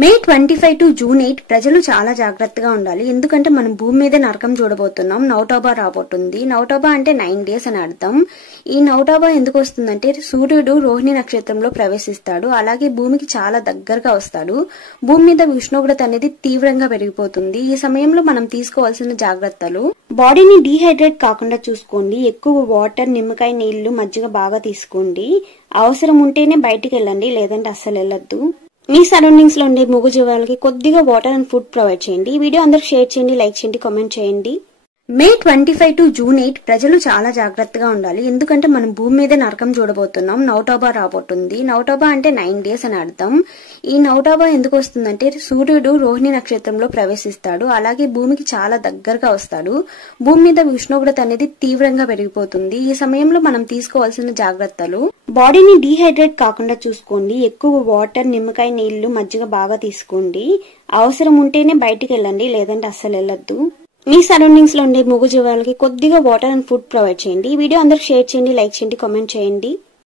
May 25 to June 8 ప్రజలు చాలా జాగ్రత్తగా ఉండాలి. ఎందుకంటే మనం భూమి మీద నరకం చూడబోతున్నాం. నౌటాబా రాబోతుంది. నౌటాబా అంటే 9 days అని అర్థం. ఈ నౌటాబా ఎందుకు వస్తుందంటే సూర్యుడు రోహిణి నక్షత్రంలో ప్రవేశిస్తాడు. అలాగే భూమికి చాలా దగ్గరగా వస్తాడు. భూమి మీద ఉష్ణోగ్రత అనేది తీవ్రంగా పెరిగిపోతుంది. ఈ సమయంలో మనం తీసుకోవాల్సిన జాగ్రత్తలు: బాడీని డీహైడ్రేట్ కాకుండా చూసుకోండి. ఎక్కువ వాటర్, నిమ్మకాయ నీళ్లు, మజ్జిగ బాగా తీసుకోండి. అవసరం ఉంటేనే బయటికి వెళ్ళండి, లేదంటే అస్సలు వెళ్ళొద్దు. మీ సరౌండింగ్స్ లో ఉండే మూగజీవాలకి కొద్దిగా వాటర్ అండ్ ఫుడ్ ప్రొవైడ్ చేయండి. ఈ వీడియో అందరికి షేర్ చేయండి, లైక్ చేయండి, కామెంట్ చేయండి. మే 25 టు జూన్ 8 ప్రజలు చాలా జాగ్రత్తగా ఉండాలి. ఎందుకంటే మనం భూమి మీద నరకం చూడబోతున్నాం. నౌటాబా రాబోతుంది. నౌటాబా అంటే 9 days అని అర్థం. ఈ నౌటాబా ఎందుకు వస్తుందంటే సూర్యుడు రోహిణి నక్షత్రంలో ప్రవేశిస్తాడు. అలాగే భూమికి చాలా దగ్గరగా వస్తాడు. భూమి మీద ఉష్ణోగ్రత అనేది తీవ్రంగా పెరిగిపోతుంది. ఈ సమయంలో మనం తీసుకోవాల్సిన జాగ్రత్తలు: బాడీని డీహైడ్రేట్ కాకుండా చూసుకోండి. ఎక్కువ వాటర్, నిమ్మకాయ నీళ్లు, మజ్జిగ బాగా తీసుకోండి. అవసరం ఉంటేనే బయటికి వెళ్ళండి, లేదంటే అస్సలు వెళ్ళొద్దు. మీ సరౌండింగ్స్ లో ఉండే మూగజీవాలకి కొద్దిగా వాటర్ అండ్ ఫుడ్ ప్రొవైడ్ చేయండి. ఈ వీడియో అందరికి షేర్ చేయండి, లైక్ చేయండి, కామెంట్ చేయండి.